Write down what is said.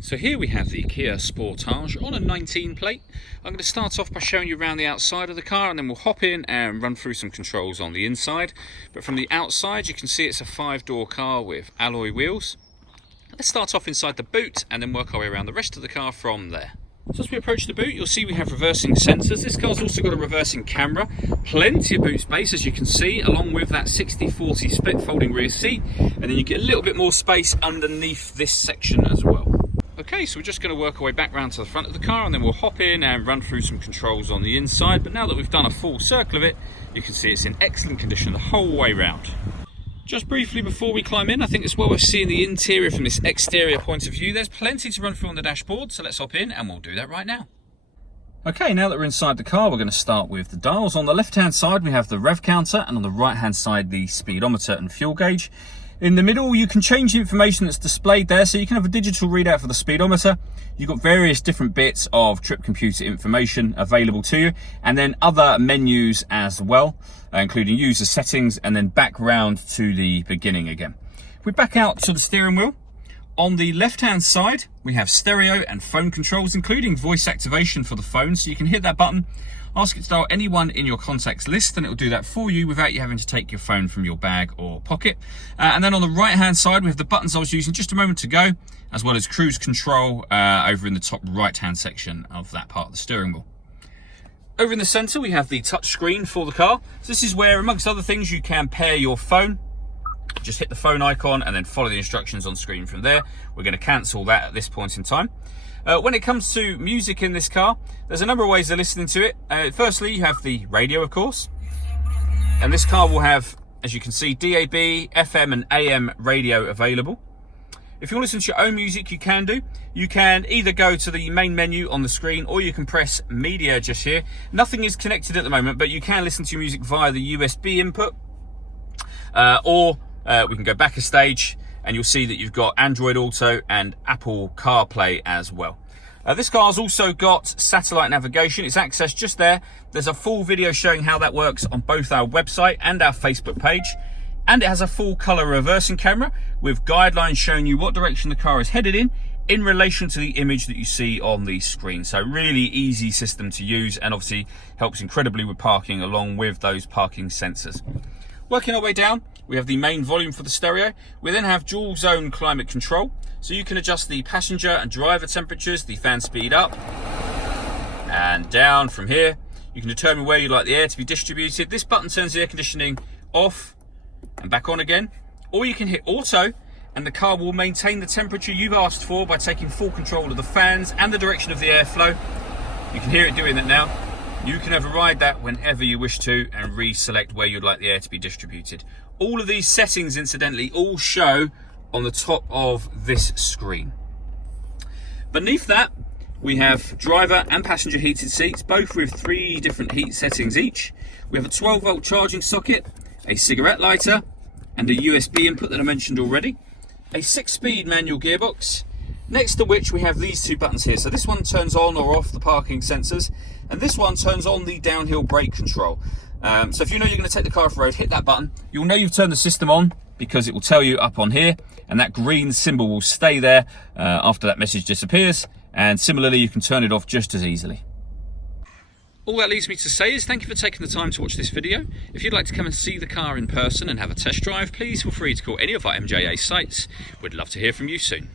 So here we have the Kia Sportage on a 19 plate. I'm going to start off by showing you around the outside of the car, and then we'll hop in and run through some controls on the inside. But from the outside you can see it's a 5-door car with alloy wheels. Let's start off inside the boot and then work our way around the rest of the car from there. So as we approach the boot, you'll see we have reversing sensors. This car's also got a reversing camera, plenty of boot space as you can see, along with that 60/40 split folding rear seat, and then you get a little bit more space underneath this section as well. Okay, so we're just going to work our way back round to the front of the car, and then we'll hop in and run through some controls on the inside. But now that we've done a full circle of it, you can see it's in excellent condition the whole way round. Just briefly before we climb in, I think it's well worth seeing the interior from this exterior point of view. There's plenty to run through on the dashboard, so let's hop in and we'll do that right now. Okay, now that we're inside the car, we're going to start with the dials. On the left-hand side, we have the rev counter, and on the right-hand side, the speedometer and fuel gauge. In the middle, you can change the information that's displayed there, so you can have a digital readout for the speedometer. You've got various different bits of trip computer information available to you, and then other menus as well, including user settings, and then back round to the beginning again. If we back out to the steering wheel, on the left-hand side, we have stereo and phone controls, including voice activation for the phone, so you can hit that button, ask it to dial anyone in your contacts list, and it will do that for you without you having to take your phone from your bag or pocket. And then on the right hand side, we have the buttons I was using just a moment ago, as well as cruise control over in the top right hand section of that part of the steering wheel. Over in the center, we have the touch screen for the car. So this is where, amongst other things, you can pair your phone. Just hit the phone icon and then follow the instructions on screen from there. We're going to cancel that at this point in time. When it comes to music in this car, there's a number of ways of listening to it. Firstly, you have the radio, of course. And this car will have, as you can see, DAB, FM and AM radio available. If you want to listen to your own music, you can do. You can either go to the main menu on the screen, or you can press media just here. Nothing is connected at the moment, but you can listen to your music via the USB input. We can go back a stage, and you'll see that you've got Android Auto and Apple CarPlay as well. This car's also got satellite navigation. It's accessed just there. There's a full video showing how that works on both our website and our Facebook page. And it has a full color reversing camera with guidelines showing you what direction the car is headed in relation to the image that you see on the screen. So really easy system to use, and obviously helps incredibly with parking along with those parking sensors. Working our way down, we have the main volume for the stereo. We then have dual zone climate control. So you can adjust the passenger and driver temperatures, the fan speed up and down from here. You can determine where you'd like the air to be distributed. This button turns the air conditioning off and back on again. Or you can hit auto, and the car will maintain the temperature you've asked for by taking full control of the fans and the direction of the airflow. You can hear it doing that now. You can override that whenever you wish to and reselect where you'd like the air to be distributed. All of these settings, incidentally, all show on the top of this screen. Beneath that, we have driver and passenger heated seats, both with 3 different heat settings each. We have a 12-volt charging socket, a cigarette lighter, and a USB input that I mentioned already. A 6-speed manual gearbox. Next to which we have these 2 buttons here. So this one turns on or off the parking sensors, and this one turns on the downhill brake control. So if you know you're going to take the car off road, hit that button. You'll know you've turned the system on because it will tell you up on here, and that green symbol will stay there after that message disappears. And similarly, you can turn it off just as easily. All that leaves me to say is thank you for taking the time to watch this video. If you'd like to come and see the car in person and have a test drive, please feel free to call any of our MJA sites. We'd love to hear from you soon.